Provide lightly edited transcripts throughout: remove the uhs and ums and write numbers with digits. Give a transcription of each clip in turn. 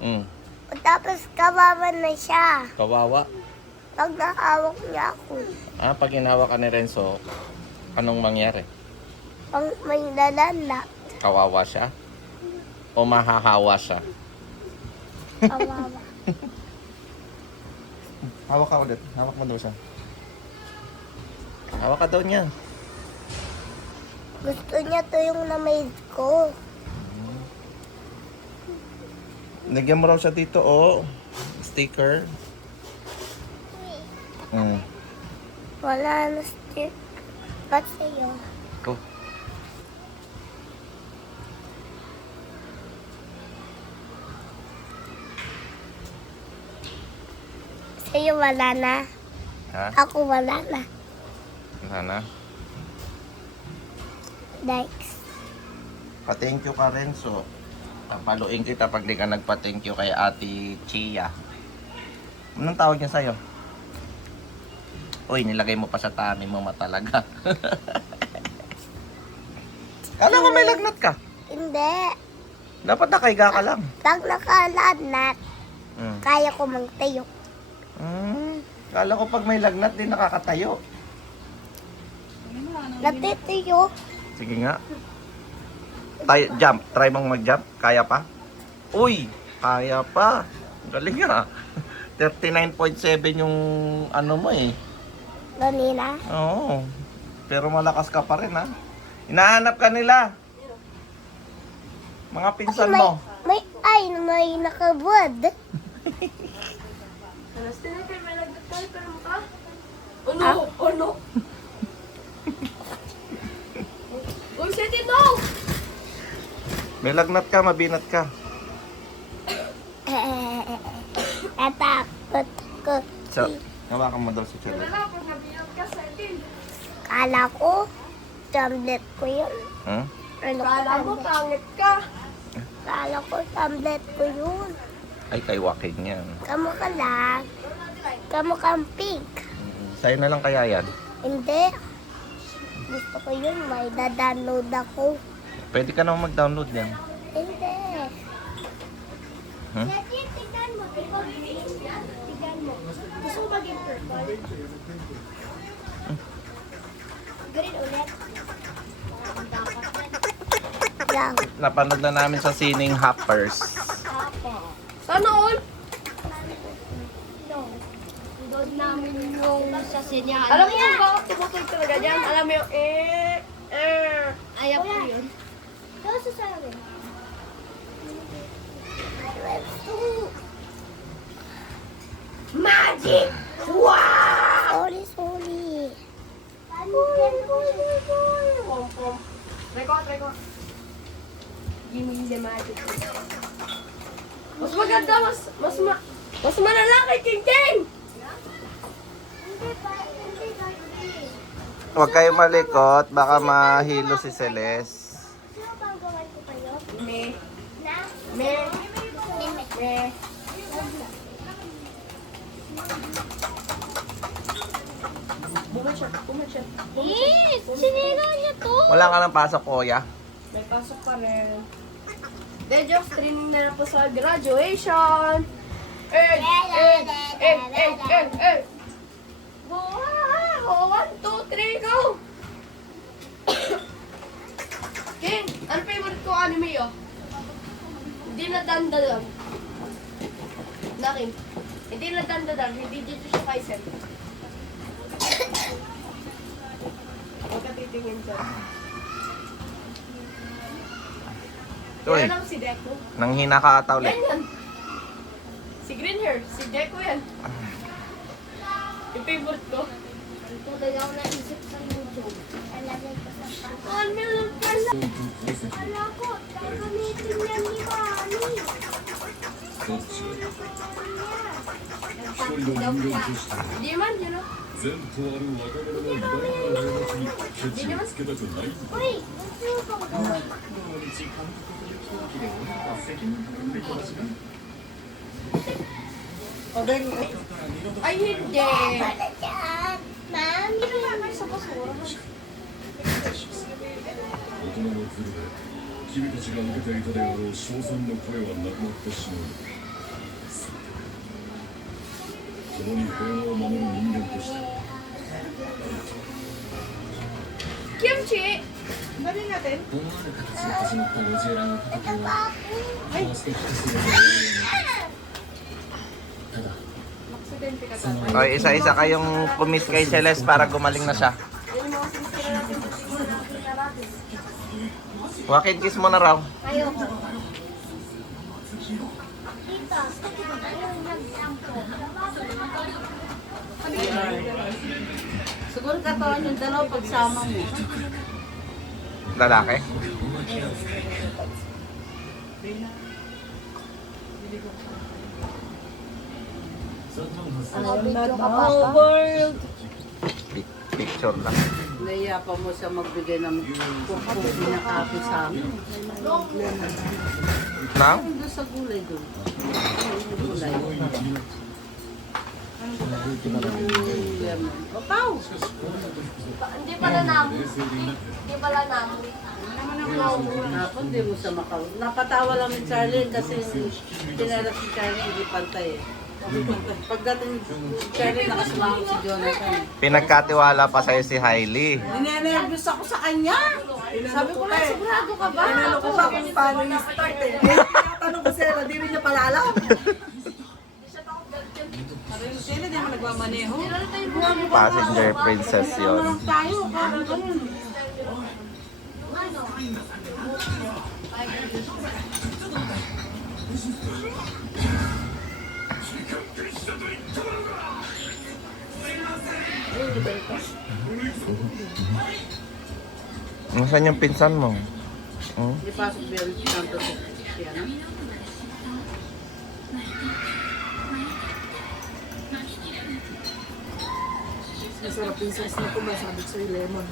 Mm. Tapos kawawa na siya. Kawawa. Pag nakahawak niya ako. Pag hinawa ka ni Renzo, anong mangyari? Pag may lalala. Kawawa siya? O mahahawa siya? Kawawa. Hawak ka ulit. Hawak mo daw siya. Hawak ka daw niya. Gusto niya to yung na-made ko. Lagyan mo raw siya dito, oh. Sticker. Wala na stick. Ba't sa'yo? Go. Sa'yo wala na. Ha? Ako wala na. Sana. Thanks. Pa-thank you ka, Renzo. Papaluin kita pag di ka nagpa-thank you kay Ate Chia. Anong tawag niya sa'yo? Uy, nilagay mo pa sa tummy mo talaga. Kala ko may lagnat ka. Hindi. Dapat nakahiga ka lang. Pag nakaladnat, kaya ko magtayo. Kala ko pag may lagnat din nakakatayo. Natitiyo. Sige nga. Jump. Try mong mag-jump. Kaya pa? Uy! Kaya pa. Galing nga. 39.7 yung ano mo eh. Ganina. Oo. Pero malakas ka pa rin ha. Hinahanap ka nila. Mga pinsan mo. May nakabud. Ano? Uy, seti mo! May lagnat ka, mabinat ka. Natakot ko. So, hawakan mo daw si Chelo. Wala, pag nabiyot ka, seti. Kala ko, tablet ko yun. Hmm? Kala mo, pangit ka. Kala ko, tablet ko yun. Ay, kay Joaquin yan. Kamukha lang. Kamukhang pink. Sa'yo na lang kaya yan. Hindi. Gusto ko yun. May download ako. Pwede ka naman mag-download yan. Hindi. Hmm? Tignan mo. Tignan mo. Gusto mo maging purple? Green ulit. Lang. Napanood na namin sa sining Hoppers. Sana all? Doon namin yung sa sinyahan. Alam mo yung bakit tumutuloy talaga dyan? Alam mo yung Ayaw ko yun. Doon sa salamin. magic! Wow! Sorry. Pom-pom. Record. Give me the magic. Mas maganda, mas malalaki, King King! Huwag kayo malikot, baka mahilo si Celeste. Sino bang gawin ko kayo? Me. Na? Me. Me. Bumad siya. Sinira niya to. Wala ka ng pasok, kuya. May pasok pa rin. Then just training na po sa graduation. Eh. Wow! 1, 2, 3, go! King, ano favorite ko anime oh? Hindi na dandadan. Nakin. Hindi na dandadan. Hindi dito siya kaisen. Huwag ka titingin dyan. Uy, Yan lang si Deku. nanghina ka ata ulit. Yan. Si Green Hair. Si Deku yan. Yung favorite ko. Tuloy ako naisip sa YouTube. Alagay ko sa papa. 1 million pala. Wala ko. Gagamitin yan ni Mami. どっちが一人の人間として Di man, you know. 善とある若者の偉大な過ちにケチをつけたくない。 Uy! Gusto ko ba? 毎日監督という狂気で俺らは責任取るべきだしな。 Ay, hindi. Ano dyan? Mami! 大人のズルで君たちが受けていたであろう称賛の声はなくなってしまう。その法を守る人間として Kimchi! 思わぬ形で始まったロジエラの戦いはファーストキックスで終えるようにただ Okay, isa-isa kayong commit kay Celeste para gumaling na siya. Joaquin, kiss mo na raw. Ayoko. Tita, ayaw nag-sampo. Siguro katawan yung dalaw pagsama mo. Lalaki. Video ka pa Oh, ba? world! Picture lang. Naiya pa mo siya magbigay ng pupupi na kape sa amin. Now? Doon sa gulay doon. Gulay. Lemon. O, Pao! Hindi pala namu. Hindi pala namu. Dapat di mo siya makaw. Napatawa lang ni Charlie kasi tinalap si Charlie hindi pantay eh. Pagdating si Charlie nakasumama si Jonathan. Pinagkatiwala pa sa'yo si Hailey. Ninenervous ako sa kanya. Sabi ko lang, sigurado ka ba? Tinanong ko pa kung paano i-start eh. Tinatanong ko sila, di rin niya pala alam. Sila di naman nagmamaneho. Passenger princess yon. Tayo, kaya ganun. Nasaan yung pinsan mo? Hmm? Hindi pasok ba yung santo siya na? Masarap yung sauce na kumasabit sa lemon.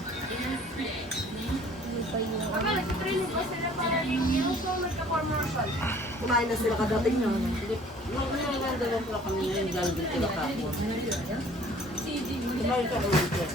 Kami, nag-training ko sila para yung so nagka-commercial. Kumain na sila kadating na. Nung nandalong ko kami ngayon, galbin sila kapwa. Kumain ka naman siya.